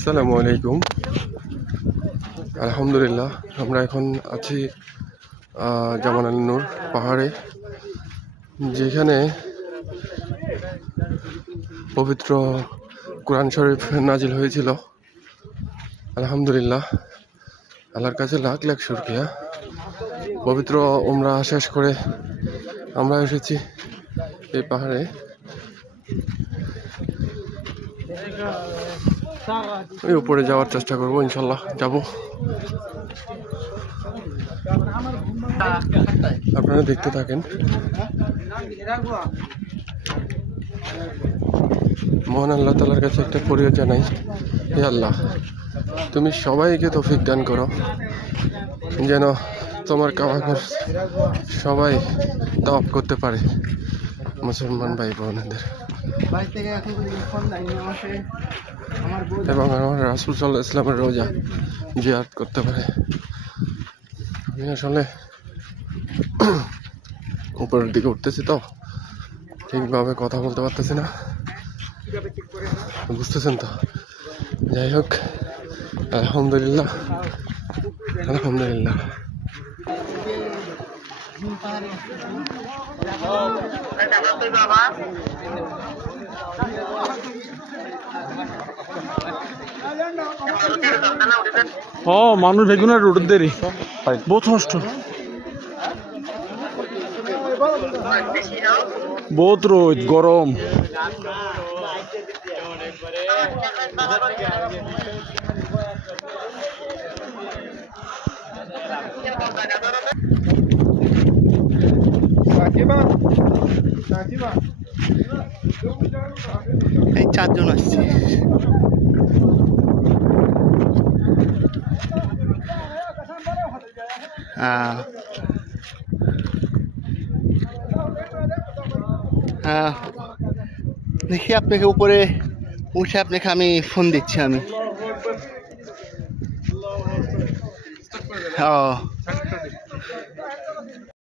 আসসালামু আলাইকুম। আলহামদুলিল্লাহ, আমরা এখন আছি জামান আলী নূর পাহাড়ে, যেখানে পবিত্র কোরআন শরীফ নাজিল হয়েছিল। আলহামদুলিল্লাহ, আল্লাহর কাছে লাখ লাখ শুকরিয়া। পবিত্র উমরা শেষ করে আমরা এসেছি এই পাহাড়ে। ওই উপরে যাওয়ার চেষ্টা করবো, ইনশাল্লাহ যাব। আপনারা দেখতে থাকেন। মহান আল্লাহ তাআলার কাছে একটা ফরিয়াদ জানাই, হে আল্লাহ, তুমি সবাইকে তৌফিক দান করো যেন তোমার কাবাঘর সবাই তাওয়াফ করতে পারে, মুসলমান ভাই বোনদের, এবং আমার রাসূল সাল্লাল্লাহু আলাইহি ওয়াসাল্লামের রোজা জিয়ারত করতে পারে। আমি আসলে উপরের দিকে উঠতেছি তো ঠিকভাবে কথা বলতে পারতেছি না, বুঝতেছেন তো। যাই হোক, আলহামদুলিল্লাহ আলহামদুলিল্লাহ। মানুষ বেগুনের রোড দেরি বহুত কষ্ট, বহুত রোদ গরম। এই 4 জন আসছে। দেখি আপনাকে উপরে উঠে আপনাকে আমি ফোন দিচ্ছি আমি।